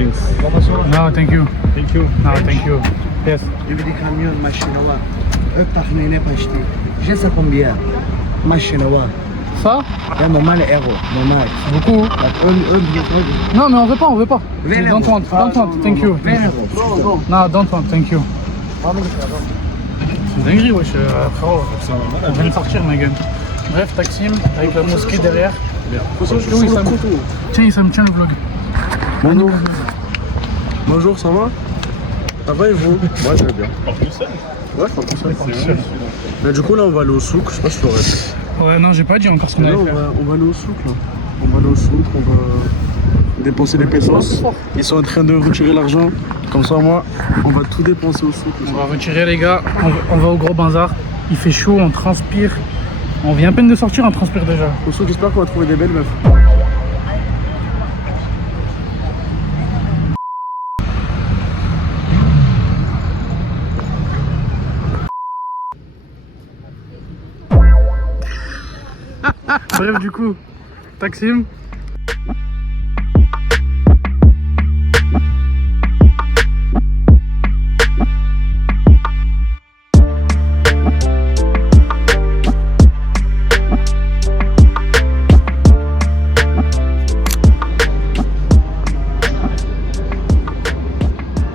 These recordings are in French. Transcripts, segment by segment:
Thanks. No, thank you. Thank you. No, thank you. Yes. يبدي كاميون ماشي نوا افتح هنا باشتي جالسه كومبيان ماشي نوا Ça يا normal euro normal Beaucoup. Non, mais on veut pas, on veut pas. Vingt Don't euros. want, don't want, thank you. 20 euros Non, don't want, thank you. C'est une dinguerie, wesh, frérot. On vient de sortir, ma gueule. Bref, Taksim, avec la mosquée derrière. Oui, Sam. Tiens, Sam, tiens le vlog. Bonjour. Bonjour, ça va? Ça va et vous? Moi je vais bien. Ouais, je pars tout seul. Mais du coup là on va aller au souk, je sais pas si je l'aurais dit. Ouais, non, j'ai pas dit encore ce qu'on Là, allait faire. on va aller au souk là. On va aller au souk, on va dépenser les pesos. Ils sont en train de retirer l'argent. Comme ça moi, on va tout dépenser au souk. On va retirer, les gars. On va au gros bazar. Il fait chaud, on transpire. On vient à peine de sortir, on transpire déjà. Au souk, j'espère qu'on va trouver des belles meufs. Bref, du coup, Taksim.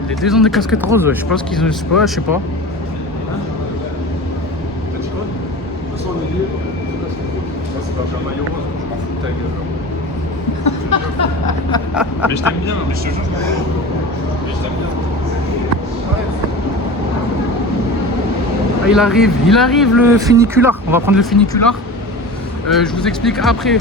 Les deux ont des casquettes roses, ouais. Je pense qu'ils ont, je sais pas, je sais pas. T'as dit quoi? De toute façon, au milieu, c'est pas un maillot rose, je m'en fous de ta gueule. Mais je t'aime bien, mais je te jure, je m'en fous. Mais je t'aime bien. Ah, il arrive le funiculaire. On va prendre le funiculaire. Je vous explique après.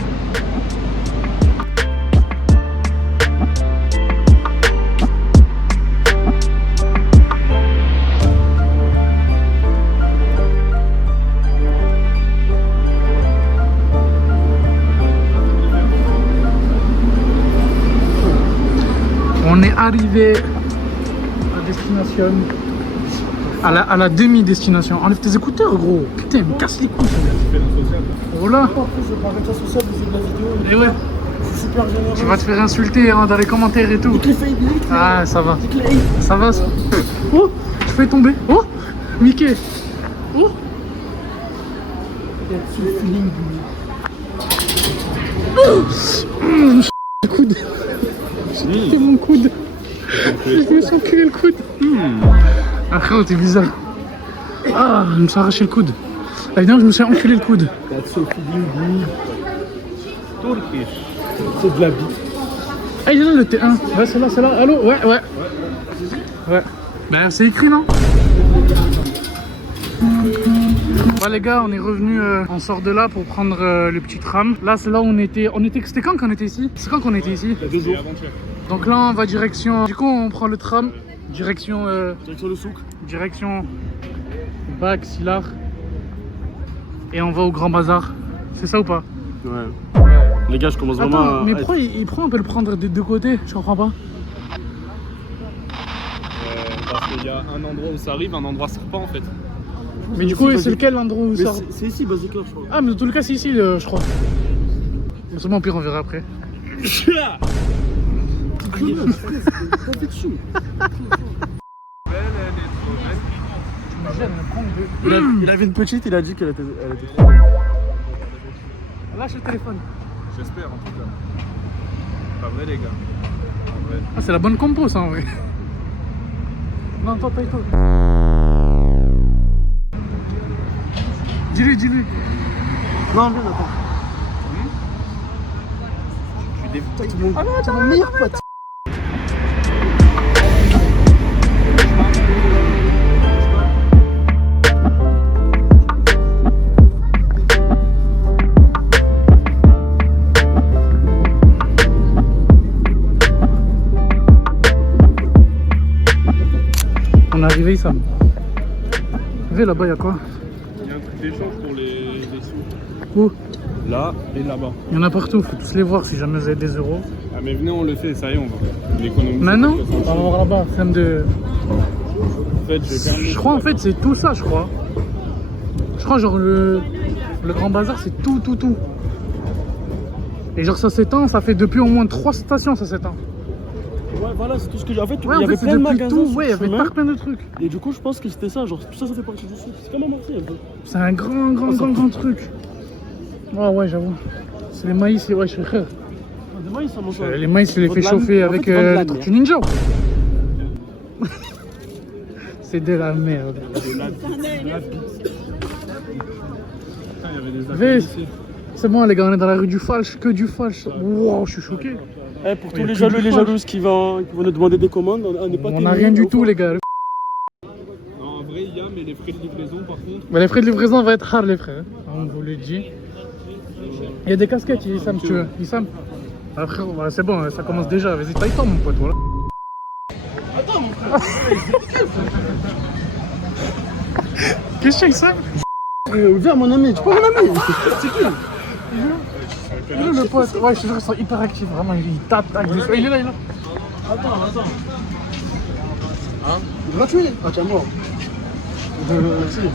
On est arrivé à destination, à la demi-destination. Enlève tes écouteurs, gros. Putain, me casse les couilles. Voilà. je parle de ça social, vous avez la vidéo Et ouais, c'est super généreux tu vas te faire insulter hein, dans les commentaires et tout. Ah, ça va. Ça va, ça. Oh, je fais tomber. Oh, Mickey. Oh. Le coude. C'était mon coude. Je me suis enculé le coude. Ah frérot, t'es bizarre. Ah, je me suis arraché le coude. Ah, évidemment, je me suis enculé le coude. C'est de la bite. Ah, il est là le T1. Ouais, c'est là, c'est là. Allô? Ouais, ouais. Ouais. Ben, c'est écrit, non? Ouais, les gars, on est revenu. On sort de là pour prendre le petit tram. Là, c'est là où on était. C'était quand qu'on était ici? C'est quand qu'on était ici? Il y a 2 jours. Donc là, on va direction. Du coup, on prend le tram. Direction. Direction le souk. Direction. Bac, Silar. Et on va au Grand Bazar. C'est ça ou pas? Ouais. Les gars, je commence vraiment à. Attends, mais pourquoi on peut le prendre des deux côtés? Je comprends pas. Parce qu'il y a un endroit où ça arrive, un endroit où ça sort pas en fait. Mais du coup, c'est lequel l'endroit où ça sort? C'est ici, Basic là, je crois. Ah, mais dans tous les cas, c'est ici, je crois. Bon, c'est bon, au pire, on verra après. Il avait une petite, il a dit qu'elle était trop. Lâche le téléphone. J'espère en tout cas. Pas vrai les gars. En vrai. Ah, c'est la bonne compo, ça, en vrai. Non, toi, paye-toi. Dis-lui, dis-lui. Non, viens, attends. Je suis dégoûté. C'est mon meilleur pote. On est arrivé, Sam. Vous savez, là-bas, il y a quoi? Il y a un truc d'échange pour les sous. Où? Là et là-bas. Il y en a partout, faut tous les voir si jamais vous avez des euros. Ah mais venez, on le fait, ça y est, on va. L'économie. Maintenant? On va voir là-bas, Sam de. En fait, Je crois en fait c'est tout ça, je crois. Je crois genre le Grand Bazar c'est tout. Et genre ça s'étend, ça fait depuis au moins 3 stations ça s'étend. Ouais, voilà, c'est tout ce que j'ai. En fait, Ouais, il y en avait fait, plein de depuis magasins. tout, sur ouais, il y le avait chemin. plein de trucs. Et du coup, je pense que c'était ça. Genre, tout ça, ça fait partie du sud. C'est comme à Marseille un peu. C'est un grand truc. Ouais, j'avoue. C'est les maïs, ouais, je suis frère. Des maïs, ça mange. Les maïs, il les fait chauffer En fait, avec ils vendent de la la Tortue Ninja. C'est de la merde. C'est bon les gars, on est dans la rue du Falch, que du Falch. Wow, je suis choqué. Eh, pour Il y tous a les que jaloux et du les Falch. jalouses qui vont nous demander des commandes, on n'est pas On n'a rien du tout les gars. Non, en vrai, il y a, mais les frais de livraison, par contre. Mais les frais de livraison vont être hard les frères. On vous le dit. Il y a des casquettes, Issam, si tu veux. Issam. Après, ouais, c'est bon, ça commence déjà. Vas-y, taille-toi mon pote, voilà. Attends, mon frère. Qu'est-ce que c'est ça? Viens, mon ami, tu peux mon ami. C'est qui? Il est le pote. Ouais, je te jure, ils sont hyper actifs, vraiment. Ils t'attaquent. Il est là, il est là. Attends. Hein? Gratuit? Ah, tiens, moi.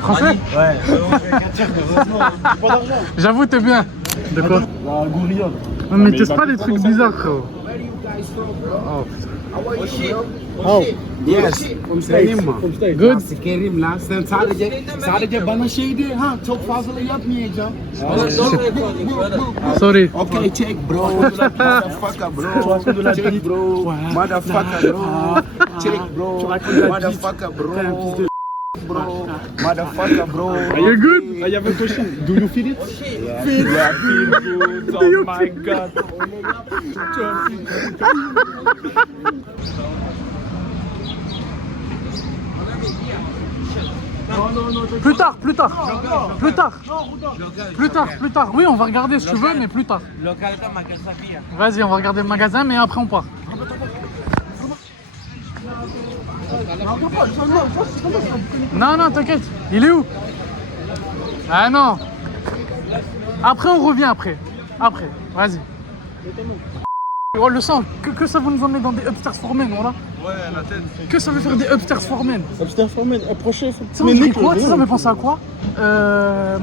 Français? Ouais. Pas d'argent. J'avoue, t'es bien. De quoi? La gourilla. Non, mais teste pas des trucs bizarres, frérot. Oh, Oh. Yes. From good. Kerim lan sen sadece bana şey de ha çok fazla yapmayacağım. Sorry. Okay, check bro. Motherfucker bro. Check bro. Motherfucker bro. Check bro. Motherfucker bro. Bro. Motherfucker bro. You're good? I have a question. Do you feel it? Yeah. Yeah, I feel good. Oh my god. Plus tard. Oui, on va regarder si tu veux, mais plus tard. Vas-y, on va regarder le magasin, mais après on part. Non, t'inquiète. Il est où? Ah non. Après, on revient après. Vas-y. Oh, le sang, que ça va nous emmener dans des upstairs foremen, voilà. Ouais, la tête. Que ça veut faire des upstairs foremen? Upstairs Foreman, approchez. Ça me fait quoi? Ça me pense à quoi? À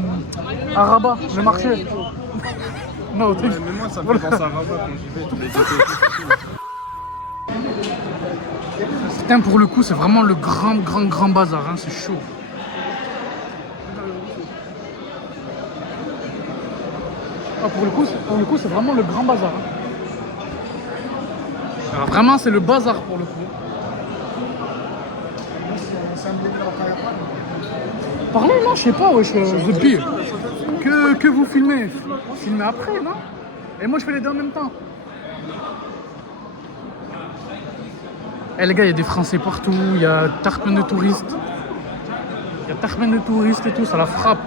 Rabat, le marché. Non, Ouais, mais moi, ça me fait penser à Rabat quand j'y vais tous les étés. Putain, pour le coup, c'est vraiment le grand bazar, hein, c'est chaud. Ah, pour le coup, c'est vraiment le grand bazar. Hein. Alors, vraiment, c'est le bazar pour le coup. Parlez, non, je sais pas, wesh, The Beer. Que vous filmez? Filmez après, non? Et moi, je fais les deux en même temps. Eh les gars, il y a des Français partout, il y a tarpin de touristes. Et tout, ça la frappe.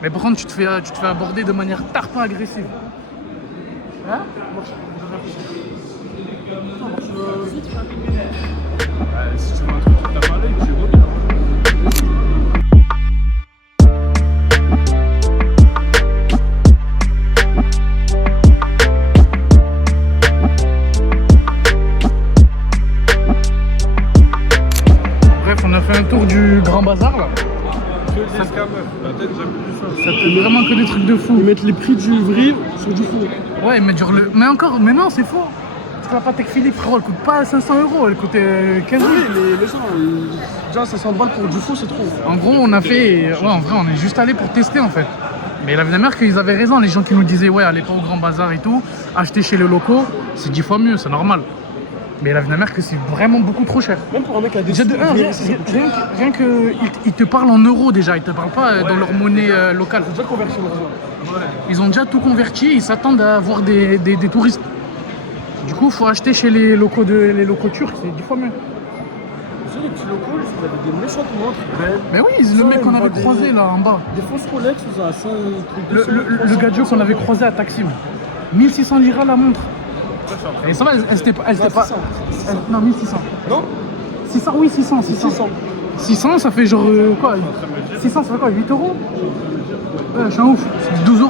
Mais par contre, tu te fais aborder de manière tarpin agressive. Hein? Si tu vois un truc qui t'a parlé, tu reviens. Bref, on a fait un tour du grand bazar là. Que des scammers. La tête, j'aime plus ça. Ça te vraiment que des trucs de fou. Ils mettent les prix du vril sur du four. Ouais, mais genre le. Mais non, c'est faux. Parce que la Patek Philippe, frérot, elle coûte pas 500 €, elle coûtait 15 000. Oui, les gens, déjà 500 balles pour du faux, c'est trop. En gros, on a fait. Ouais, en vrai, on est juste allé pour tester en fait. Mais la mère qu'ils avaient raison, les gens qui nous disaient, ouais, allez pas au grand bazar et tout, acheter chez les locaux, c'est 10 fois mieux, c'est normal. Mais la mère que c'est vraiment beaucoup trop cher. Même pour un mec à des Déjà de un, rien que ils te parlent en euros déjà, ils te parlent pas dans leur monnaie locale. déjà converti l'argent. Ils ont déjà tout converti, ils s'attendent à avoir des touristes. Du coup, il faut acheter chez les locaux turcs, c'est 10 fois mieux. Vous savez, les petits locaux, ils avaient des méchantes montres belles. Mais oui, le mec qu'on avait croisé là en bas. Des fausses Rolex, ça a 5 trucs. Le gadget qu'on avait croisé à Taksim. 1600 liras la montre. Et ça va, elle était pas. Non, 1600. Non 600, oui, 600. 600, ça fait genre quoi 600, ça fait quoi 8 €? Ouais, je suis un ouf. C'est 12 €.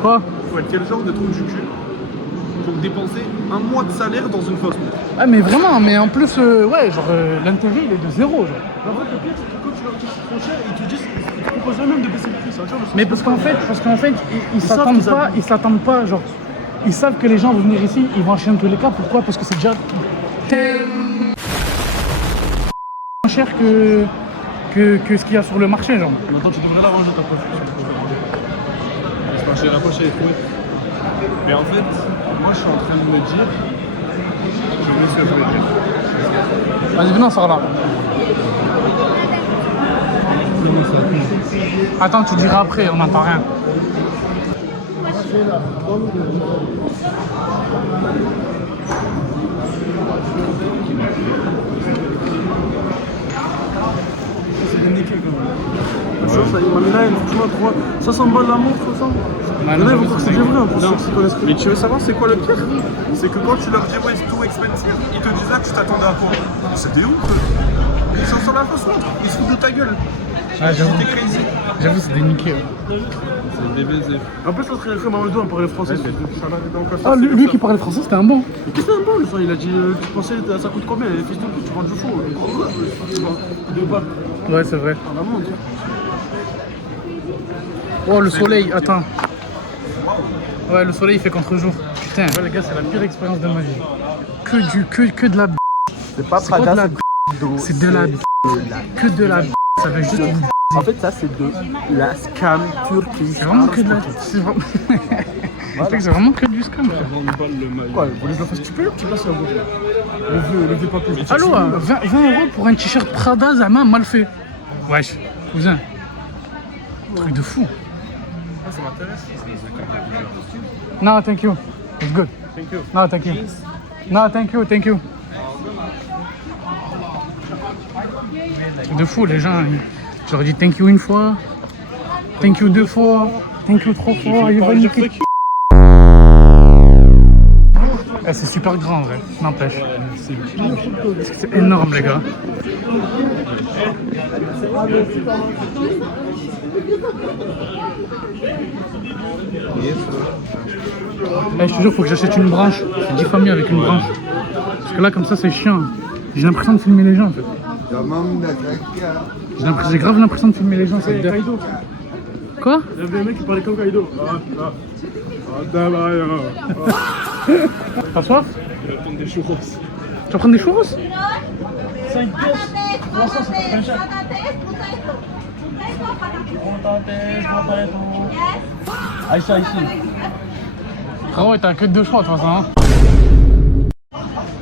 Quoi? Faut être quel genre de trou du cul pour dépenser un mois de salaire dans une fausse montre? Ah, mais vraiment, mais en plus, ouais, genre l'intérêt il est de 0. Genre. En fait, le pire, c'est que quand tu leur dis que c'est trop cher, ils te disent, ils te proposent même de baisser le prix. Mais parce qu'en fait, ils s'attendent pas, genre. Ils savent que les gens vont venir ici, ils vont acheter dans tous les cas. Pourquoi? Parce que c'est déjà Moins cher que ce qu'il y a sur le marché, genre. Maintenant, tu devrais la ranger ta poche. C'est pas cher, la poche elle est trouée. Mais en fait, moi je suis en train de me dire. Je vais ce que je vais dire. Vas-y, venez, on sort là. Attends, tu diras après, on n'entend rien. C'est niqué quand même. Ça, Manline, franchement, 500 balles la montre, ça. Bah, Il y en a, non, ils vont croire que c'est du vrai en plus. Non. S'ils connaissent pas. Mais tu veux savoir c'est quoi le pire? C'est que quand tu leur dis ouais c'est tout expensive, ils te disent là que tu t'attendais à quoi? C'est des ouf. Ils sont sur la fausse montre, ils se foutent de ta gueule. Ah, j'avoue, T'es crazy. c'est des niqués. C'est des baisers. En plus, l'autre, il a cru Mamadou en parlait français. Ah, lui qui parlait français, c'était un bon. Mais qu'est-ce que c'est un bon, lui, ça? Il a dit, tu pensais, ça coûte combien? Les fils de pute, tu vends du faux. Deux balles. Ouais, c'est vrai. À la montre. Oh, le soleil, attends. Ouais, le soleil, il fait contre-jour. Putain, Ouais, les gars, c'est la pire expérience de ma vie. que de la b. C'est pas C'est quoi de Prada, la b? C'est de la b. Que de la b. Ça veut juste. En fait, ça, c'est de la scam turquie. C'est vraiment que de la. C'est vraiment... c'est vraiment que du scam. frère. 20 balles le maillot. Quoi, vous voulez que je le fasse tuer? Tu passes à gauche. Le vieux papier. Allô, 20 € pour un t-shirt Prada, Zama, mal fait. Wesh, cousin. Truc de fou. Ça m'intéresse. No, thank you. It's good. Thank you. No, thank you. No, thank you, thank you. Truc de fou, les gens. Je leur dis thank you une fois, thank you 2 fois, thank you 3 fois, ils vont niquer. Eh, c'est super grand en vrai, n'empêche. C'est énorme les gars. Eh, je te jure, faut que j'achète une branche. C'est 10 familles avec une branche. Parce que là, comme ça, c'est chiant. J'ai l'impression de filmer les gens en fait. J'ai grave l'impression de filmer les gens. C'est Kaido. Quoi? Il y avait un mec qui parlait comme Kaido. T'as soif? Il va prendre des churros. Tu vas prendre des churros? 5 pièces. 300, ça coûte bien cher. Aïcha, ici. Frérot, t'as que 2 choix de toute façon. Hein.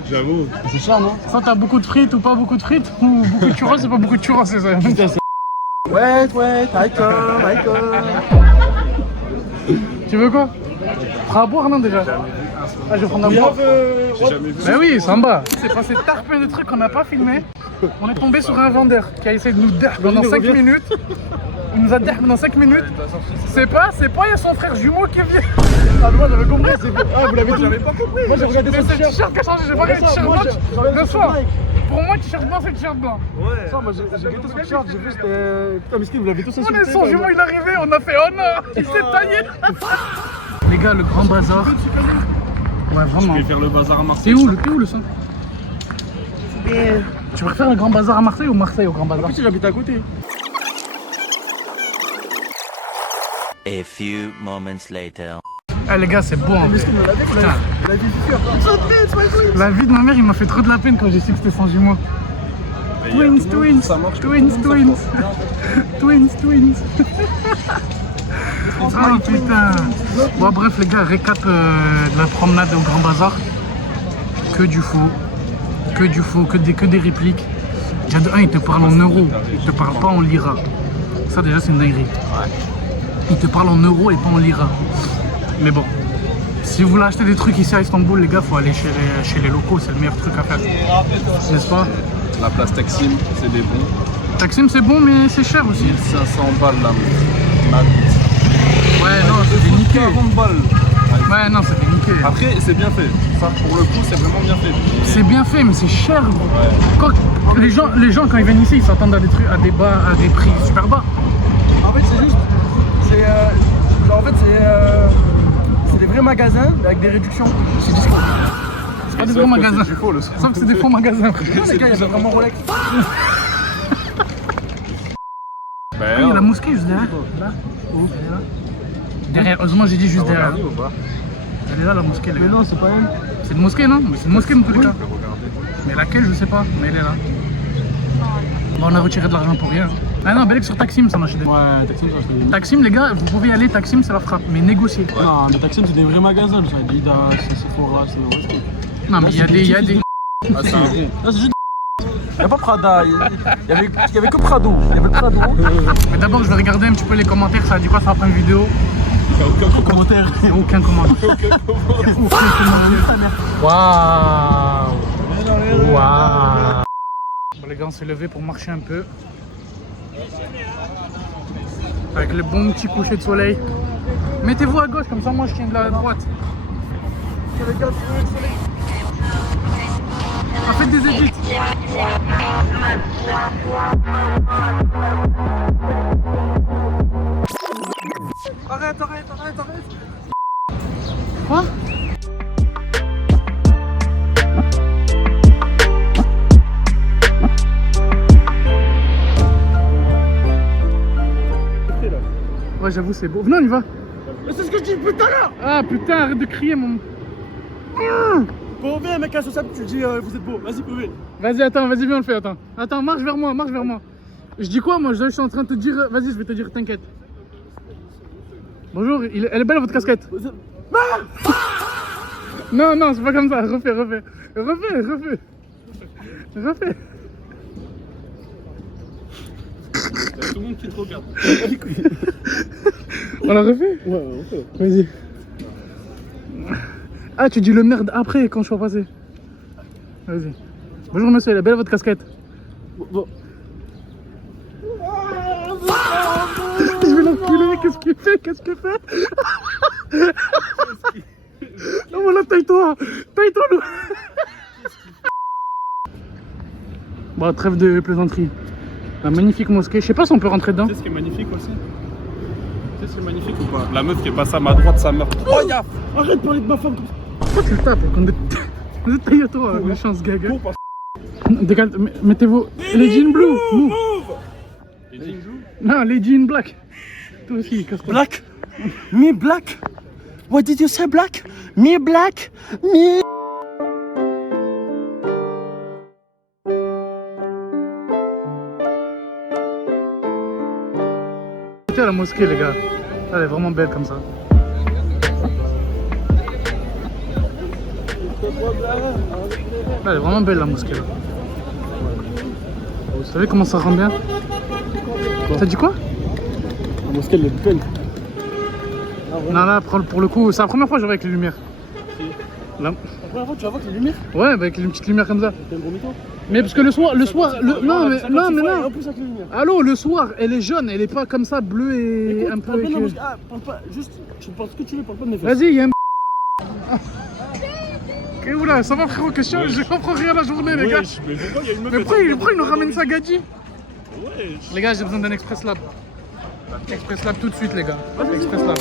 J'avoue. C'est cher, non? Soit t'as beaucoup de frites ou pas beaucoup de frites, ou beaucoup de churros et pas beaucoup de churros, c'est ça. Ouais, I come. Tu veux quoi? Prends à boire, non déjà? Ah, je vais prendre à boire. J'ai jamais vu. Ben oui, Samba. C'est passé tard plein de trucs qu'on n'a pas filmé. On est tombé sur un vendeur qui a essayé de nous derre pendant 5 minutes. Il nous a derre pendant 5 minutes. C'est pas, il y a son frère jumeau qui vient. Ah, moi j'avais compris. Ah, vous l'avez dit. J'avais pas compris. Moi j'ai regardé Mais son c'est le t-shirt. t-shirt qui a changé, j'ai pas regardé le t-shirt Moi, blanc. j'ai regardé Le son soir. Nike. Pour moi, t-shirt blanc, c'est le t-shirt blanc. Ouais. Ça, moi j'ai regardé son t-shirt, j'ai vu c'était. Putain, Miskin, vous l'avez tous On insulté. est son jumeau, il est arrivé, on a fait oh non, il s'est taillé. Les gars, le grand bazar. Ouais, Je vraiment. vais faire le bazar à Marseille. T'es où le sang? Tu préfères le grand bazar à Marseille ou Marseille au grand bazar? En plus, j'habite à côté. A few moments later. Ah les gars, c'est beau en fait. Putain. La vie du futur. La vie de ma mère, il m'a fait trop de la peine quand j'ai su que c'était son jumeau. Twins. Ça marche. Twins. Ah putain. Bon bref les gars, récap de la promenade au Grand Bazar. Que du faux, que des répliques. Déjà de 1, ils te parlent en euros, ils te parlent pas en lira. Ça déjà c'est une dinguerie. Ils te parlent en euros et pas en lira. Mais bon, si vous voulez acheter des trucs ici à Istanbul, les gars, faut aller chez les locaux, c'est le meilleur truc à faire. N'est-ce pas? La place Taksim, c'est des bons. Taksim c'est bon mais c'est cher aussi. 500 balles là. Ouais non, c'est des niqués. 40 balles. Ouais non, c'est des niqués. Après, c'est bien fait. Ça, pour le coup, c'est vraiment bien fait. C'est bien fait mais c'est cher gros. Quand, les gens quand ils viennent ici, ils s'attendent à des trucs, à des prix super bas. En fait, c'est juste. C'est. Genre, en fait, c'est des vrais magasins mais avec des réductions. C'est discount. C'est pas des faux magasins. Du faux, le son. Sauf que c'est des faux magasins. Non, les gars, il y avait vraiment Rolex. Ah, il y a la mosquée juste derrière. Là. Oh, elle est là. Derrière, heureusement j'ai dit juste derrière. Elle est là la mosquée les Mais gars. non, c'est pas elle. C'est une mosquée non? Mais c'est une mosquée dans tous les cas. Mais laquelle, je sais pas, mais elle est là. Bon, on a retiré de l'argent pour rien. Ah non, Belek sur Taksim, ça marche. Ouais, Taksim, ça je l'ai. Taksim, les gars, vous pouvez y aller, Taksim, c'est la frappe, mais négocier. Non, mais Taksim, c'est des vrais magasins, ça. Lida, ça se font là, c'est des vrais trucs. Non, mais il y a des. Ah, c'est vrai. Là, c'est juste. Il n'y a pas Prada, il y avait que Prado. Il y avait Prado. Mais d'abord, je vais regarder un petit peu les commentaires, ça a dit quoi sur la fin de vidéo. Il n'y a aucun commentaire. Il n'y a aucun commentaire. Waouh! Waouh! Bon, les gars, on s'est levés pour marcher un peu. Avec le bon petit coucher de soleil. Mettez-vous à gauche, comme ça, moi je tiens de la droite. Ah, faites des édits. Arrête. Quoi? Ouais, j'avoue, c'est beau. Venez, on y va. Mais c'est ce que je dis depuis tout à l'heure. Ah putain, arrête de crier, mon. Quand on vient, un mec associable, tu dis vous êtes beau. Vas-y, pouvez. Vas-y, attends, vas-y, viens, on le fait, attends. Attends, marche vers moi. Je dis quoi, moi? Je suis en train de te dire. Vas-y, je vais te dire, t'inquiète. Bonjour, elle est belle votre casquette. Non, c'est pas comme ça. Refais. Tout le monde qui te regarde. On l'a refait? Ouais, on fait. Vas-y. Ah, tu dis le merde après quand je suis passé. Vas-y. Bonjour monsieur, elle est belle votre casquette. Bon. Je vais l'enculer, qu'est-ce qu'il fait? Non, voilà, taille-toi, nous. Bon, trêve de plaisanterie. La magnifique mosquée, je sais pas si on peut rentrer dedans. Tu sais ce qui est magnifique aussi? Tu sais ce qui est magnifique ou pas? La meuf qui est passée à ma droite, sa meurt. Oh, y'a! Arrête de parler de ma femme comme ça! Pourquoi tu le tapes? On est taillé à toi, méchance gaga. Décale, mettez-vous. Les jeans bleus, move. Les jeans bleus? Non, les jeans black. Toi aussi, casse-toi. Black? Me black? What did you say black? Me black? Me... Écoutez la mosquée, les gars. Elle est vraiment belle comme ça. Elle est vraiment belle la mosquée là. Vous savez comment ça rend bien? T'as dit quoi? La mosquée, elle est belle. Non, là, pour le coup, c'est la première fois que je vois avec les lumières. Là. La première fois, tu vas voir avec les lumières? Ouais, avec une petite lumière comme ça. T'es un gros mytho? Mais parce que le soir, non, mais non. En plus avec les lumières. Allô, le soir, elle est jaune, elle est pas comme ça, bleue et Écoute, un peu. parle pas de la mosquée. Ah, parle pas, juste, tu parles ce que tu veux, parle pas de mes fesses. Vas-y, y'a un. Ok, oula, ça va frérot, question, je comprends rien la journée, les gars. Mais pourquoi il y a une meuf? Mais pourquoi il nous ramène ça, Gadji? Ouais. Les gars, j'ai besoin d'un Express Lab. Express Lab tout de suite, les gars. Express Lab.